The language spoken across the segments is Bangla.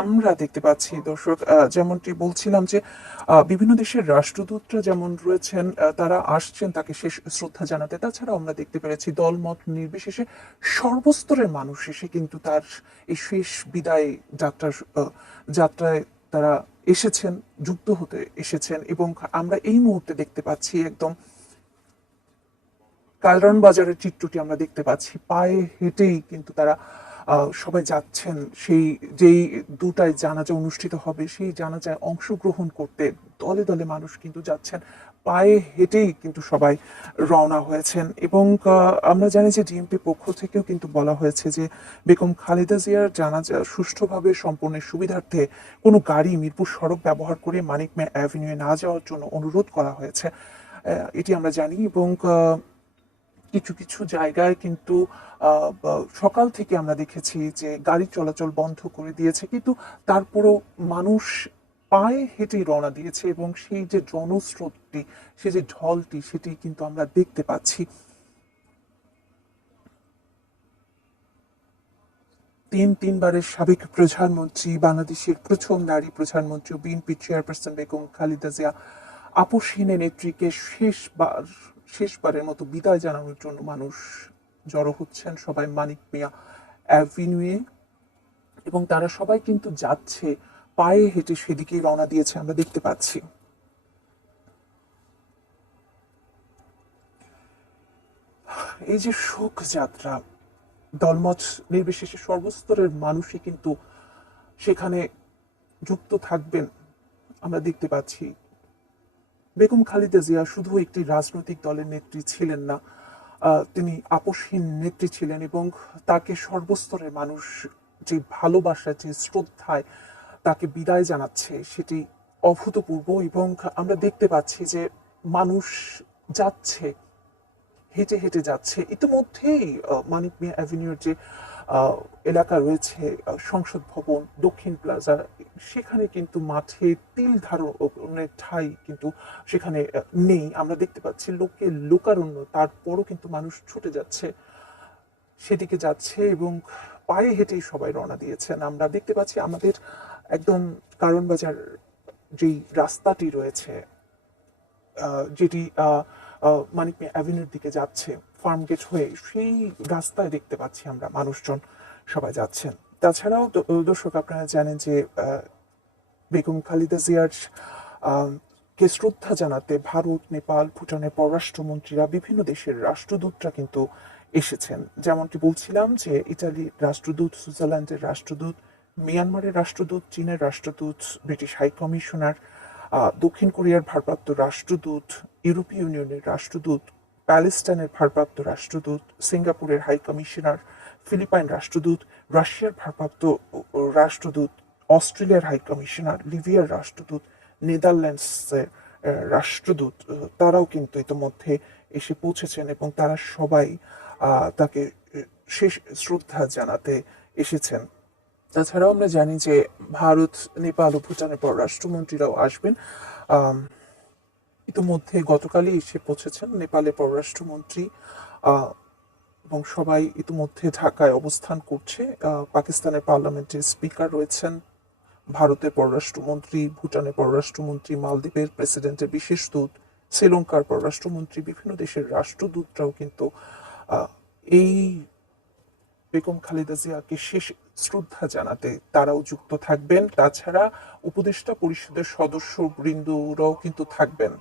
আমরা দেখতে পাচ্ছি দর্শক, যেমনটি বলছিলাম যে বিভিন্ন দেশের রাষ্ট্রদূতরা যেমন রয়েছেন, তারা আসছেন তাকে শেষ শ্রদ্ধা জানাতে। তাছাড়াও আমরা দেখতে পেরেছি দলমত নির্বিশেষে সর্বস্তরের মানুষ এসে কিন্তু তার এই শেষ বিদায় যাত্রার যাত্রায় তারা এসেছেন, যুক্ত হতে এসেছেন। এবং আমরা এই মুহূর্তে দেখতে পাচ্ছি একদম কালরন বাজারের চিত্রটি আমরা দেখতে পাচ্ছি, পায়ে হেঁটেই কিন্তু তারা সবাই যাচ্ছেন সেই যেই দুটায় জানাজা অনুষ্ঠিত হবে সেই জানাজায় অংশগ্রহণ করতে। দলে দলে মানুষ কিন্তু যাচ্ছেন, পায়ে হেঁটেই কিন্তু সবাই রওনা হয়েছেন। এবং আমরা জানি যে ডিএমপি পক্ষ থেকেও কিন্তু বলা হয়েছে যে বেগম খালেদা জিয়ার জানাজা সুষ্ঠুভাবে সম্পন্নের সুবিধার্থে কোনো গাড়ি মিরপুর সড়ক ব্যবহার করে মানিক মিয়া অ্যাভিনিউয়ে না যাওয়ার জন্য অনুরোধ করা হয়েছে। এটি আমরা জানি। এবং কিছু কিছু জায়গায় কিন্তু সকাল থেকে আমরা দেখেছি যে গাড়ি চলাচল বন্ধ করে দিয়েছে, কিন্তু তারপরও মানুষ পায়ে হেঁটেই রওনা দিয়েছে। এবং সেই যে জনস্রোতটি, সেই যে ঢলটি, সেটি কিন্তু আমরা দেখতে পাচ্ছি। তিনবারের সাবেক প্রধানমন্ত্রী, বাংলাদেশের প্রথম নারী প্রধানমন্ত্রী, বিএনপি চেয়ারপারসন বেগম খালেদা জিয়া আপসহীনের নেত্রীকে শেষবারের মতো বিদায় জানানোর জন্য মানুষ জড়ো হচ্ছেন সবাই মানিক মিয়া অ্যাভিনিউয়ে। এবং তারা সবাই কিন্তু যাচ্ছে, পায়ে হেঁটে সেদিকেই রওনা দিয়েছে আমরা দেখতে পাচ্ছি। এই যে শোক যাত্রা, দলমত নির্বিশেষে সর্বস্তরের মানুষই কিন্তু সেখানে যুক্ত থাকবেন আমরা দেখতে পাচ্ছি। বেগম খালেদা জিয়া শুধু একটি রাজনৈতিক দলের নেত্রী ছিলেন না, তিনি আপসহীন নেত্রী ছিলেন। এবং তাকে সর্বস্তরের মানুষ যে ভালোবাসা, যে শ্রদ্ধায় তাকে বিদায় জানাচ্ছে, সেটি অভূতপূর্ব। এবং আমরা দেখতে পাচ্ছি যে মানুষ যাচ্ছে, হেঁটে হেঁটে যাচ্ছে। ইতিমধ্যেই মানিক মিয়া অ্যাভিনিউর যে এলাকা রয়েছে, সংসদ ভবন, দক্ষিণ প্লাজা, সেখানে কিন্তু মাঠে তিল ধারণের ঠাঁই কিন্তু সেখানে নেই। আমরা দেখতে পাচ্ছি লোকে লোকারণ্য, তারপরও কিন্তু মানুষ ছুটে যাচ্ছে, সেদিকে যাচ্ছে। এবং পায়ে হেঁটেই সবাই রওনা দিয়েছেন। আমরা দেখতে পাচ্ছি আমাদের একদম কারণ বাজার যেই রাস্তাটি রয়েছে, যেটি মানিক মিয়া অ্যাভিনিউর দিকে যাচ্ছে ফার্ম গেট হয়ে, সেই রাস্তায় দেখতে পাচ্ছি আমরা মানুষজন সবাই যাচ্ছেন। তাছাড়াও দর্শক, আপনারা জানেন যে বেগম খালেদা জিয়ার কে শ্রদ্ধা জানাতে ভারত, নেপাল, ভুটানের পররাষ্ট্রমন্ত্রীরা, বিভিন্ন দেশের রাষ্ট্রদূতরা কিন্তু এসেছেন। যেমনটি বলছিলাম যে ইটালির রাষ্ট্রদূত, সুইজারল্যান্ডের রাষ্ট্রদূত, মিয়ানমারের রাষ্ট্রদূত, চীনের রাষ্ট্রদূত, ব্রিটিশ হাই কমিশনার, দক্ষিণ কোরিয়ার ভারপ্রাপ্ত রাষ্ট্রদূত, ইউরোপীয় ইউনিয়নের রাষ্ট্রদূত, প্যালেস্টাইনের ভারপ্রাপ্ত রাষ্ট্রদূত, সিঙ্গাপুরের হাই কমিশনার, ফিলিপাইন রাষ্ট্রদূত, রাশিয়ার ভারপ্রাপ্ত রাষ্ট্রদূত, অস্ট্রেলিয়ার হাই কমিশনার, লিবিয়ার রাষ্ট্রদূত, নেদারল্যান্ডসের রাষ্ট্রদূত, তারাও কিন্তু ইতিমধ্যে এসে পৌঁছেছেন। এবং তারা সবাই তাকে শেষ শ্রদ্ধা জানাতে এসেছেন। তাছাড়াও আমরা জানি যে ভারত, নেপাল ও ভুটানের পররাষ্ট্রমন্ত্রীরাও আসবেন। আম, ইতিমধ্যে গতকালই এসে পৌঁছেছেন নেপালের পররাষ্ট্রমন্ত্রী। আহ, এবং সবাই ইতিমধ্যে ঢাকায় অবস্থান করছে। পাকিস্তানের পার্লামেন্টের স্পিকার রয়েছেন, ভারতের পররাষ্ট্রমন্ত্রী, ভুটানের পররাষ্ট্রমন্ত্রী, মালদ্বীপের প্রেসিডেন্টের বিশেষ দূত, শ্রীলঙ্কার পররাষ্ট্রমন্ত্রী, বিভিন্ন দেশের রাষ্ট্রদূতরাও কিন্তু আহ, এই বেগম খালেদা জিয়াকে শেষ শ্রদ্ধা জানাতে তারাও যুক্ত থাকবেন। তাছাড়া উপদেষ্টা পরিষদের সদস্য বৃন্দরাও কিন্তু থাকবেন।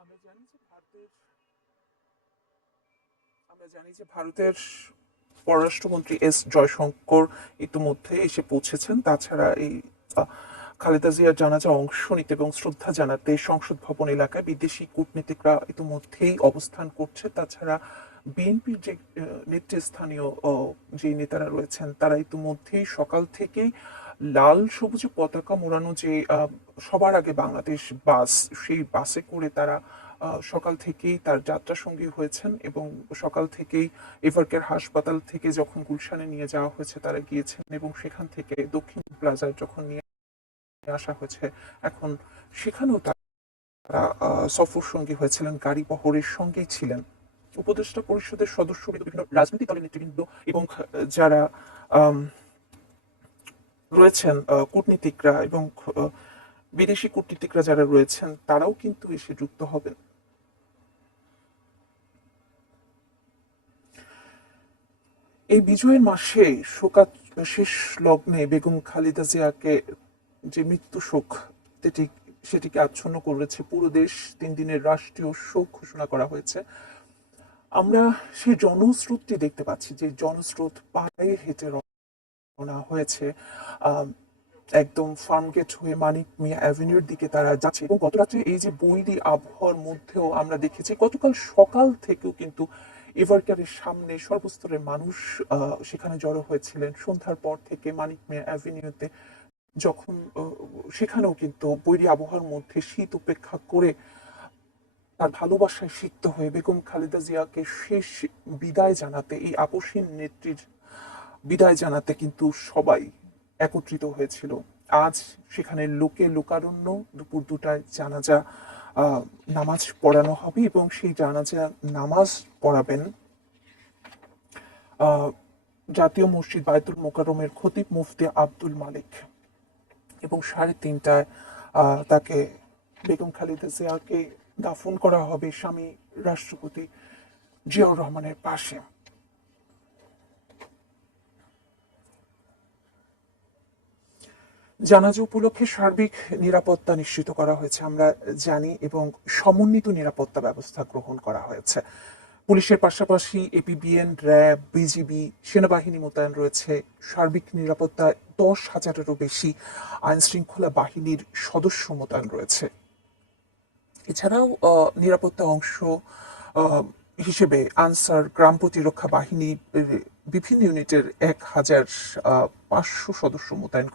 আমরা জানি যে ভারতের আমরা জানি যে ভারতের পররাষ্ট্রমন্ত্রী এস জয়শঙ্কর ইতিমধ্যে এসে পৌঁছেছেন। তাছাড়া এই আহ, খালেদা জিয়ার জানাজা অংশ নিতে এবং শ্রদ্ধা জানাতে সংসদ ভবন এলাকায় বিদেশি কূটনীতিকরা ইতিমধ্যেই অবস্থান করছে। তাছাড়া বিএনপির যে নেতৃস্থানীয় যে নেতারা রয়েছেন, তারা ইতিমধ্যেই সকাল থেকেই লাল সবুজে পতাকা মোড়ানো যে সবার আগে বাংলাদেশ বাস, সেই বাসে করে তারা সকাল থেকেই তার যাত্রা সঙ্গী হয়েছেন। এবং সকাল থেকেই এভারকেয়ার হাসপাতাল থেকে যখন গুলশানে নিয়ে যাওয়া হয়েছে তারা গিয়েছেন, এবং সেখান থেকে দক্ষিণ প্লাজায় যখন নিয়ে আসা হয়েছে। এখন সেখানেও তারা সফর সঙ্গী হয়েছিলেন, গাড়ি বহরের সঙ্গেই ছিলেন। উপদেষ্টা পরিষদের সদস্য, বিভিন্ন রাজনৈতিক দলের নেতৃবৃন্দ এবং যারা আম, রয়েছেন, কূটনীতিকরা এবং বিদেশি কূটনীতিকরা যারা রয়েছেন, তারাও কিন্তু এসে যুক্ত হবেন। এই বিজয়ের মাসে শেষ লগ্নে বেগম খালেদা জিয়াকে যে মৃত্যু শোক সেটি সেটিকে আচ্ছন্ন করেছে পুরো দেশ। 3 দিনের রাষ্ট্রীয় শোক ঘোষণা করা হয়েছে। আমরা সেই জনস্রোতটি দেখতে পাচ্ছি, যে জনস্রোত পায়ে হেঁটে রওনা হয়েছে। আম, একদম ফার্মগেট হয়ে মানিক মিয়া অ্যাভিনিউর দিকে তারা যাচ্ছে, এবং গত রাত্রে এই যে বৈরী আবহাওয়ার মধ্যেও আমরা দেখেছি গতকাল সকাল থেকেও কিন্তু এভারকেয়ারের সামনে সর্বস্তরের মানুষ সেখানে জড়ো হয়েছিলেন। সন্ধ্যার পর থেকে মানিক মিয়া অ্যাভিনিউতে যখন সেখানেও কিন্তু বৈরী আবহাওয়ার মধ্যে শীত উপেক্ষা করে তার ভালোবাসায় সিক্ত হয়ে বেগম খালেদা জিয়াকে শেষ বিদায় জানাতে, এই আপসহীন নেত্রীর বিদায় জানাতে কিন্তু সবাই একত্রিত হয়েছিল। আজ সেখানে লোকে লোকারণ্য, দুপুর 2টায় জানাজা নামাজ পড়ানো হবে, এবং সেই জানাজা নামাজ পড়াবেন জাতীয় মসজিদ বায়তুল মোকাররমের খতিব মুফতি আব্দুল মালিক। এবং 3:30টায় তাকে, বেগম খালেদা জিয়াকে দাফন করা হবে স্বামী রাষ্ট্রপতি জিয়াউর রহমানের পাশে। জানাজা উপলক্ষে সার্বিক নিরাপত্তা নিশ্চিত করা হয়েছে, আমরা জানি, এবং সমন্বিত নিরাপত্তা ব্যবস্থা গ্রহণ করা হয়েছে। পুলিশের পাশাপাশি এপিবিএন, র্যাব, বিজিবি, সেনাবাহিনী মোতায়েন রয়েছে। সার্বিক নিরাপত্তায় 10,000-এরও বেশি আইন শৃঙ্খলা বাহিনীর সদস্য মোতায়েন রয়েছে। এছাড়াও নিরাপত্তা অংশ হিসেবে আনসার, গ্রাম প্রতিরক্ষা বাহিনী, বিভিন্ন ইউনিটের 1,500 সদস্য মোতায়েন